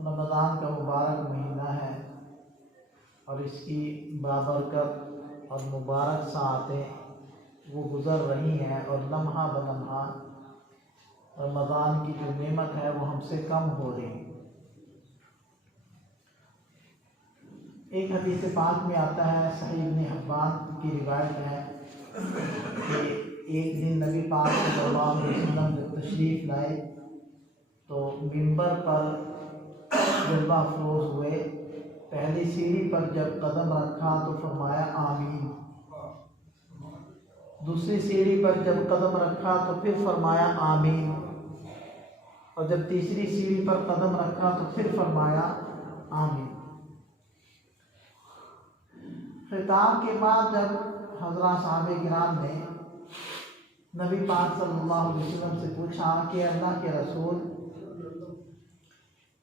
رمضان کا مبارک مہینہ ہے اور اس کی بابرکت اور مبارک ساعتیں وہ گزر رہی ہیں اور لمحہ بلمحہ رمضان کی جو نعمت ہے وہ ہم سے کم ہو رہی ہے۔ ایک حدیث پاک میں آتا ہے، صحیح ابن حبان کی روایت ہے کہ ایک دن نبی پاک صلی اللہ علیہ وسلم جب تشریف لائے تو منبر پر جلوہ افروز ہوئے، پہلی سیڑھی پر جب قدم رکھا تو فرمایا آمین، دوسری سیڑھی پر جب قدم رکھا تو پھر فرمایا آمین، اور جب تیسری سیڑھی پر قدم رکھا تو پھر فرمایا آمین۔ خطاب کے بعد جب حضرات صحابہ کرام نے نبی پاک صلی اللہ علیہ وسلم سے پوچھا کہ اللہ کے رسول،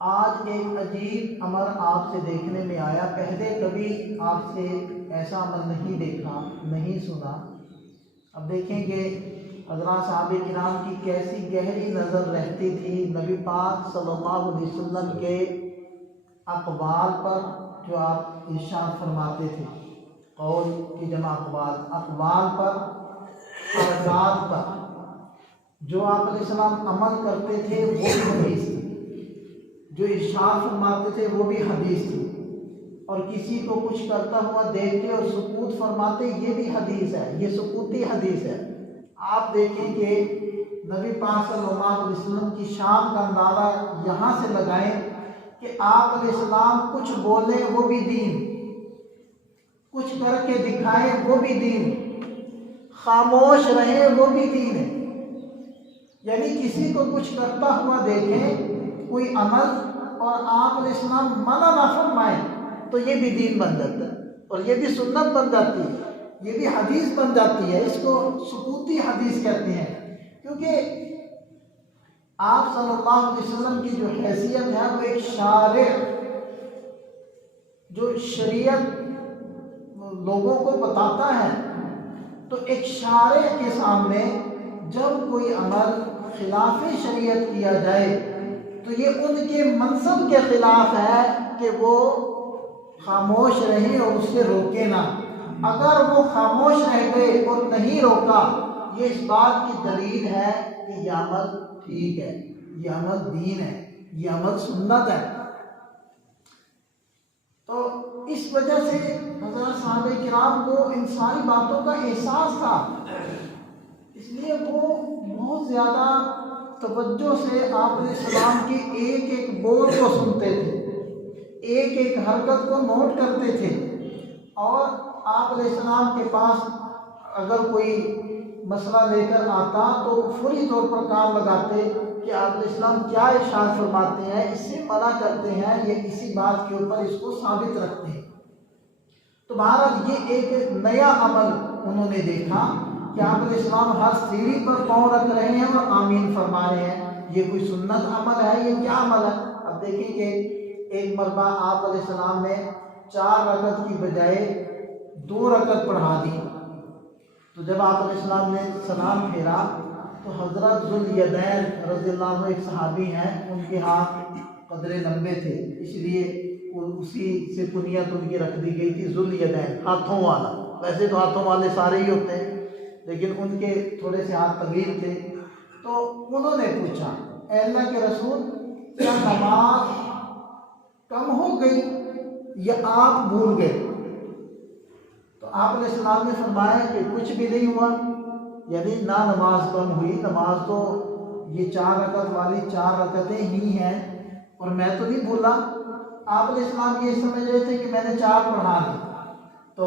آج ایک عجیب امر آپ سے دیکھنے میں آیا، پہلے کبھی آپ سے ایسا امر نہیں دیکھا، نہیں سنا۔ اب دیکھیں کہ حضرات صحابہ کرام کی کیسی گہری نظر رہتی تھی نبی پاک صلی اللہ علیہ وسلم کے اقوال پر جو آپ ارشاد فرماتے تھے، قول کی جمع اقوال پر، حرکات پر جو آپ علیہ السلام عمل کرتے تھے وہ بھی حدیث تھی، جو ارشاد فرماتے تھے وہ بھی حدیث تھی، اور کسی کو کچھ کرتا ہوا دیکھتے اور سکوت فرماتے یہ بھی حدیث ہے، یہ سکوتی حدیث ہے۔ آپ دیکھیں کہ نبی پاک صلی اللہ علیہ وسلم کی شان کا اندازہ یہاں سے لگائیں کہ آپ علیہ السلام کچھ بولیں وہ بھی دین، کچھ کر کے دکھائیں وہ بھی دین، خاموش رہیں وہ بھی دین ہے۔ یعنی کسی کو کچھ کرتا ہوا دیکھیں کوئی عمل اور آپ علیہ السلام منع نہ فرمائیں تو یہ بھی دین بن جاتا ہے، اور یہ بھی سنت بن جاتی ہے، یہ بھی حدیث بن جاتی ہے۔ اس کو سکوتی حدیث کہتے ہیں، کیونکہ آپ صلی اللہ علیہ وسلم کی جو حیثیت ہے وہ ایک شارع، جو شریعت لوگوں کو بتاتا ہے، تو ایک شارع کے سامنے جب کوئی عمل خلاف شریعت کیا جائے تو یہ ان کے منصب کے خلاف ہے کہ وہ خاموش رہیں اور اس سے روکے نہ۔ اگر وہ خاموش رہ گئے اور نہیں روکا، یہ اس بات کی دلیل ہے کہ یہ عمل ٹھیک ہے، یہ عمل دین ہے، یہ عمل سنت ہے۔ تو اس وجہ سے حضرت صحابہ کرام کو ان ساری باتوں کا احساس تھا، اس لیے وہ بہت زیادہ توجہ سے آپ علیہ السلام کی ایک ایک بول کو سنتے تھے، ایک ایک حرکت کو نوٹ کرتے تھے، اور آپ علیہ السلام کے پاس اگر کوئی مسئلہ لے کر آتا تو فوری طور پر کام لگاتے کہ آپ علیہ السلام کیا ارشاد فرماتے ہیں، اس سے منع کرتے ہیں، یہ اسی بات کے اوپر اس کو ثابت رکھتے ہیں۔ تو بہرحال یہ ایک نیا عمل انہوں نے دیکھا کہ آپ علیہ السلام ہر سیڑھی پر پاؤں رکھ رہے ہیں اور آمین فرما رہے ہیں، یہ کوئی سنت عمل ہے، یہ کیا عمل ہے؟ اب دیکھیں کہ ایک مرتبہ آپ علیہ السلام نے 4 رکعت کی بجائے 2 رکعت پڑھا دی، تو جب آپ علیہ السلام نے سلام پھیرا تو حضرت ذوالیدین رضی اللہ عنہ ایک صحابی ہیں، ان کے ہاتھ قدرے لمبے تھے، اس لیے اسی سے کنیت ان کی رکھ دی گئی تھی ذوالیدین، ہاتھوں والا۔ ویسے تو ہاتھوں والے سارے ہی ہوتے ہیں، لیکن ان کے تھوڑے سے ہاتھ طویل تھے۔ تو انہوں نے پوچھا، اے اللہ کے رسول، کیا نماز کم ہو گئی یا آپ بھول گئے؟ تو آپ علیہ السلام نے فرمایا کہ کچھ بھی نہیں ہوا، یعنی نہ نماز کم ہوئی، نماز تو یہ 4 رکعت والی 4 رکعتیں ہی ہیں، اور میں تو نہیں بھولا۔ آپ علیہ السلام یہ سمجھ رہے تھے کہ میں نے 4 پڑھا دی، تو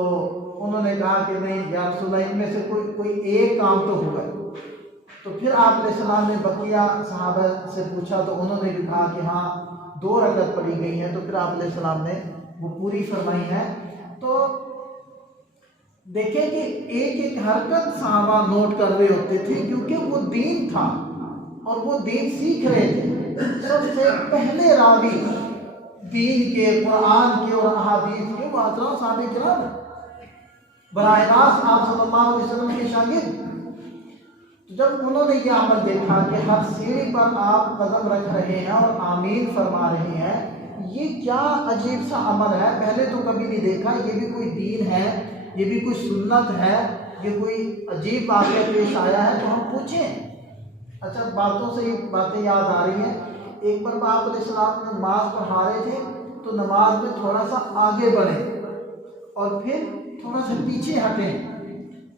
انہوں نے کہا کہ نہیں یا رسول اللہ، ان میں سے کوئی ایک کام تو ہوا ہے۔ تو پھر آپ علیہ السلام نے بقیہ صحابہ سے پوچھا تو انہوں نے بھی کہا کہ ہاں 2 رکعت پڑھی گئی ہیں، تو پھر آپ علیہ السلام نے وہ پوری فرمائی ہے۔ تو دیکھیں کہ ایک ایک حرکت صحابہ نوٹ کر رہے ہوتے تھے، کیونکہ وہ دین تھا اور وہ دین سیکھ رہے تھے۔ سب سے پہلے راوی دین کے، قرآن کے اور احادیث کے وہ حضرات صحابہ کرام براہ راست آپ صلی اللہ علیہ وسلم کے شاگرد۔ تو جب انہوں نے یہ عمل دیکھا کہ ہر سیڑھی پر آپ قدم رکھ رہے ہیں اور آمین فرما رہے ہیں، کیا عجیب سا عمل ہے، پہلے تو کبھی نہیں دیکھا، یہ بھی کوئی دین ہے، یہ بھی کوئی سنت ہے، یہ کوئی عجیب واقعہ پیش آیا ہے تو ہم پوچھیں۔ اچھا باتوں سے یہ باتیں یاد آ رہی ہیں، ایک بار آپ علیہ السلام نماز پڑھا رہے تھے تو نماز میں تھوڑا سا آگے بڑھے اور پھر تھوڑا سا پیچھے ہٹیں،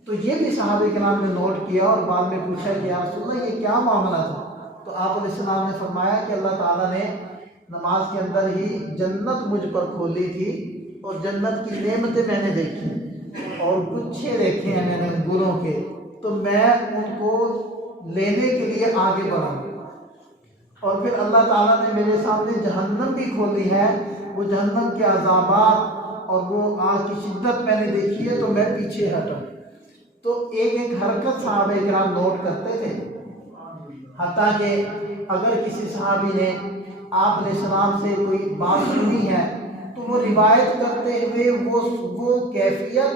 تو یہ بھی صحابہ کرام نے نوٹ کیا اور بعد میں پوچھا کہ یا رسول اللہ یہ کیا معاملہ تھا؟ تو آپ علیہ السلام نے فرمایا کہ اللہ تعالیٰ نے نماز کے اندر ہی جنت مجھ پر کھولی تھی اور جنت کی نعمتیں میں نے دیکھی اور گچھے دیکھے ہیں میں نے انگوروں کے، تو میں ان کو لینے کے لیے آگے بڑھا، اور پھر اللہ تعالیٰ نے میرے سامنے جہنم بھی کھولی ہے، وہ جہنم کے عذابات اور وہ آگ کی شدت میں نے دیکھی ہے، تو میں پیچھے ہٹا۔ تو ایک ایک حرکت صحابہ کرام نوٹ کرتے تھے، حتیٰ کہ اگر کسی صحابی نے آپ علیہ السلام سے کوئی بات سنی ہے تو وہ روایت کرتے ہوئے وہ کیفیت،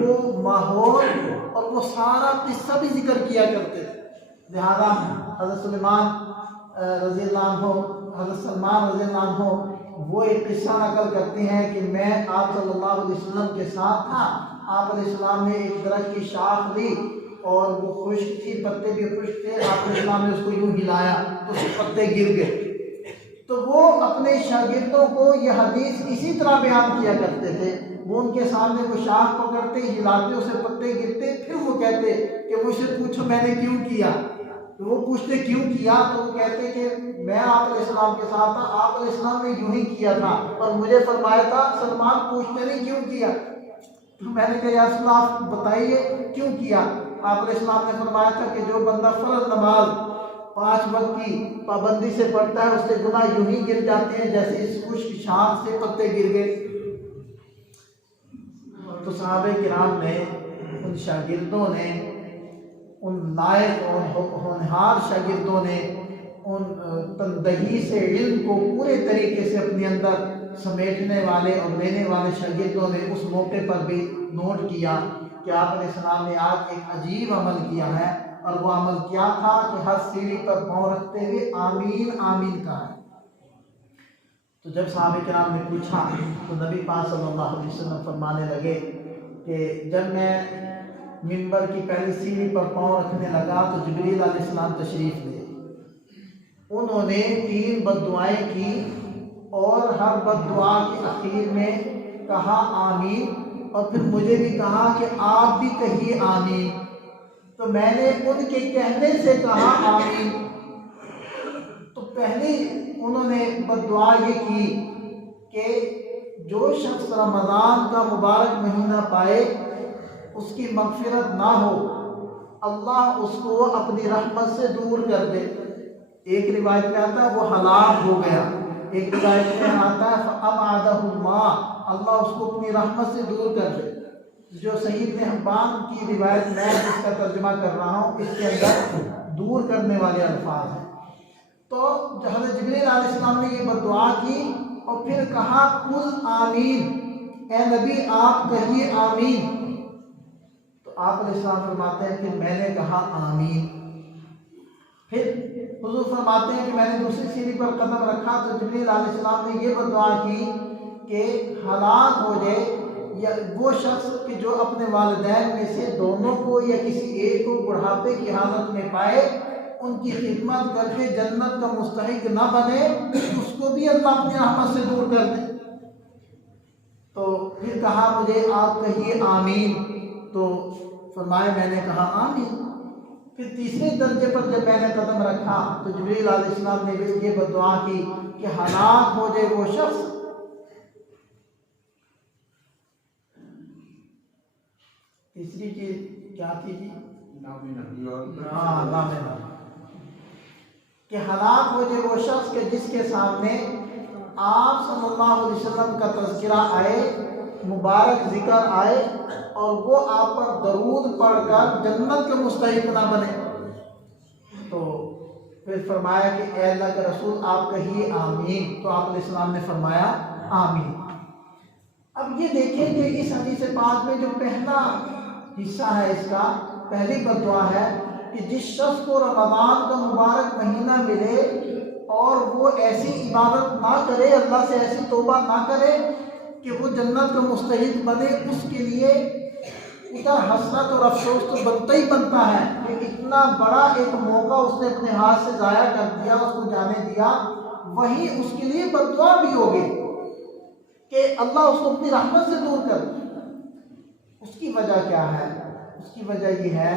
وہ ماحول اور وہ سارا قصہ بھی ذکر کیا کرتے تھے۔ لہذا حضرت سلیمان رضی اللہ عنہ، حضرت سلمان رضی اللہ عنہ وہ ایک قصہ نقل کرتے ہیں کہ میں آپ صلی اللہ علیہ وسلم کے ساتھ تھا، آپ علیہ السلام نے ایک درخت کی شاخ لی اور وہ خشک تھی، پتے بھی خشک تھے، آپ علیہ السلام نے اس کو یوں ہلایا تو اس کے پتے گر گئے۔ تو وہ اپنے شاگردوں کو یہ حدیث اسی طرح بیان کیا کرتے تھے، وہ ان کے سامنے وہ شاخ پکڑتے، ہلاتے، اسے پتے گرتے، پھر وہ کہتے کہ مجھ سے پوچھو میں نے کیوں کیا؟ تو وہ پوچھتے کیوں کیا؟ تو وہ کہتے کہ میں آپ علیہ السلام کے ساتھ تھا، آپ علیہ السلام نے یوں ہی کیا تھا اور مجھے فرمایا تھا سلمان پوچھتے نہیں کیوں کیا؟ تو میں نے کہا یا رسول اللہ آپ بتائیے کیوں کیا؟ آپ علیہ السلام نے فرمایا تھا کہ جو بندہ فرض نماز 5 وقت کی پابندی سے پڑھتا ہے اس سے گناہ یوں ہی گر جاتے ہیں جیسے اس خشک شاخ سے پتے گر گئے۔ تو صحابہ کرام نے، ان شاگردوں نے، ان لائق اور ہونہار شاگردوں نے ان تندہی سے علم کو پورے طریقے سے اپنے اندر سمیٹنے والے اور لینے والے شاگردوں نے اس موقع پر بھی نوٹ کیا کہ آپ علیہ السلام نے آج ایک عجیب عمل کیا ہے، اور وہ عمل کیا تھا کہ ہر سیڑھی پر پاؤں رکھتے ہوئے آمین آمین کہا ہے۔ تو جب صحابہ کرام نے پوچھا تو نبی پاک صلی اللہ علیہ وسلم فرمانے لگے کہ جب میں منبر کی پہلی سیڑھی پر پاؤں رکھنے لگا تو جبریل علیہ السلام تشریف لے، انہوں نے 3 بد دعائیں کی اور ہر بد دعا کے اخیر میں کہا آمین، اور پھر مجھے بھی کہا کہ آپ بھی کہیے آمین۔ تو میں نے ان کے کہنے سے کہا آمین۔ تو پہلی انہوں نے بد دعا یہ کی کہ جو شخص رمضان کا مبارک مہینہ پائے اس کی مغفرت نہ ہو، اللہ اس کو اپنی رحمت سے دور کر دے۔ ایک روایت میں آتا ہے وہ ہلاک ہو گیا، ایک روایت میں آتا ہے فَأَبْعَدَهُ اللَّهُ، اللہ اس کو اپنی رحمت سے دور کر دے۔ جو صحیح ابن حبان کی روایت میں جس کا ترجمہ کر رہا ہوں اس کے اندر دور کرنے والے الفاظ ہیں۔ تو حضرت جبریل علیہ السلام نے یہ بد دعا کی اور پھر کہا قل آمین، اے نبی آپ کہیے آمین۔ تو آپ علیہ السلام فرماتے ہیں کہ میں نے کہا آمین۔ پھر حضور فرماتے ہیں کہ میں نے دوسری سیڑھی پر قدم رکھا تو جبریل علیہ السلام نے یہ بد دعا کی کہ ہلاک ہو جائے یا وہ شخص کہ جو اپنے والدین میں سے دونوں کو یا کسی ایک کو بڑھاپے کی حالت میں پائے، ان کی خدمت کر کے جنت کا مستحق نہ بنے، اس کو بھی اللہ اپنی رحمت سے دور کر دے۔ تو پھر کہا مجھے آپ کہیے آمین، تو فرمایا میں نے کہا آمین۔ پھر تیسرے درجے پر جب میں نے قدم رکھا تو جبریل علیہ السلام نے یہ بد دعا کی کہ ہلاک ہو جائے وہ شخص۔ تیسری چیز کیا تھی جی؟ کہ ہلاک ہو جائے وہ شخص کہ جس کے سامنے آپ صلی اللہ علیہ وسلم کا تذکرہ آئے، مبارک ذکر آئے اور وہ آپ پر درود پڑھ کر جنت کے مستحق نہ بنے۔ تو پھر فرمایا کہ اے اللہ کے رسول آپ کہیے آمین، تو آپ علیہ السلام نے فرمایا آمین۔ اب یہ دیکھیں کہ اس حدیث پاک میں جو پہلا حصہ ہے اس کا پہلی بد دعا ہے کہ جس شخص کو رمضان کا مبارک مہینہ ملے اور وہ ایسی عبادت نہ کرے، اللہ سے ایسی توبہ نہ کرے کہ وہ جنت کا مستحق بنے، اس کے لیے ادھر حسرت اور افسوس تو بنتا ہی بنتا ہے کہ اتنا بڑا ایک موقع اس نے اپنے ہاتھ سے ضائع کر دیا، اس کو جانے دیا۔ وہیں اس کے لیے بد دعا بھی ہوگی کہ اللہ اس کو اپنی رحمت سے دور کر دے۔ اس کی وجہ کیا ہے؟ اس کی وجہ یہ ہے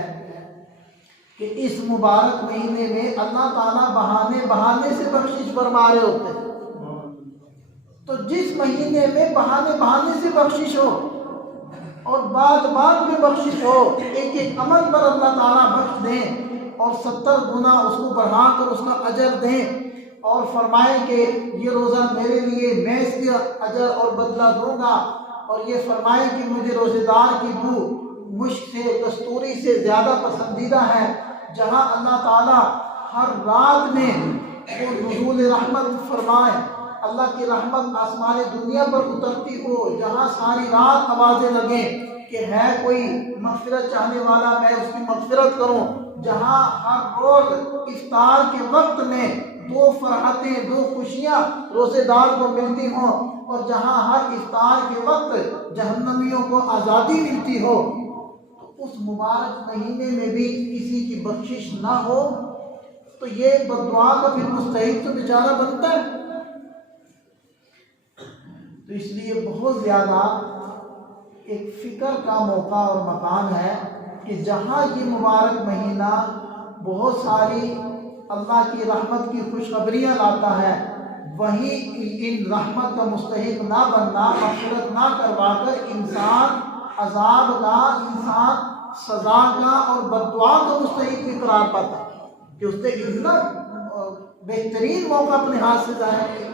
کہ اس مبارک مہینے میں اللہ تعالیٰ بہانے سے بخشش فرما رہے ہوتے ہیں۔ تو جس مہینے میں بہانے سے بخشش ہو اور بات میں بخشش ہو، ایک عمل پر اللہ تعالیٰ بخش دیں اور 70 گنا اس کو بڑھا کر اس کا اجر دیں، اور فرمائیں کہ یہ روزہ میرے لیے میں اس کا اجر اور بدلہ دوں گا، اور یہ فرمائیں کہ مجھے روزے دار کی بو مشک سے، کستوری سے زیادہ پسندیدہ ہے۔ جہاں اللہ تعالیٰ ہر رات میں وہ نزول رحمت فرمائے، اللہ کی رحمت آسمان دنیا پر اترتی ہو، جہاں ساری رات آوازیں لگیں کہ ہے کوئی مغفرت چاہنے والا، میں اس کی مغفرت کروں، جہاں ہر روز افطار کے وقت میں 2 فرحتیں، 2 خوشیاں روزے دار کو ملتی ہوں، اور جہاں ہر افطار کے وقت جہنمیوں کو آزادی ملتی ہو، تو اس مبارک مہینے میں بھی کسی کی بخشش نہ ہو تو یہ بد دعا کا پھر مستحق تو بیچارہ بنتا ہے۔ تو اس لیے بہت زیادہ ایک فکر کا موقع اور مقام ہے کہ جہاں یہ مبارک مہینہ بہت ساری اللہ کی رحمت کی خوشخبریاں لاتا ہے، وہیں ان رحمت کا مستحق نہ بننا، مغفرت نہ کروا کر انسان عذاب کا، انسان سزا کا اور بد دعا کا مستحق بھی قرار پاتا کہ اس نے اتنا بہترین موقع اپنے ہاتھ سے ضائع کیا۔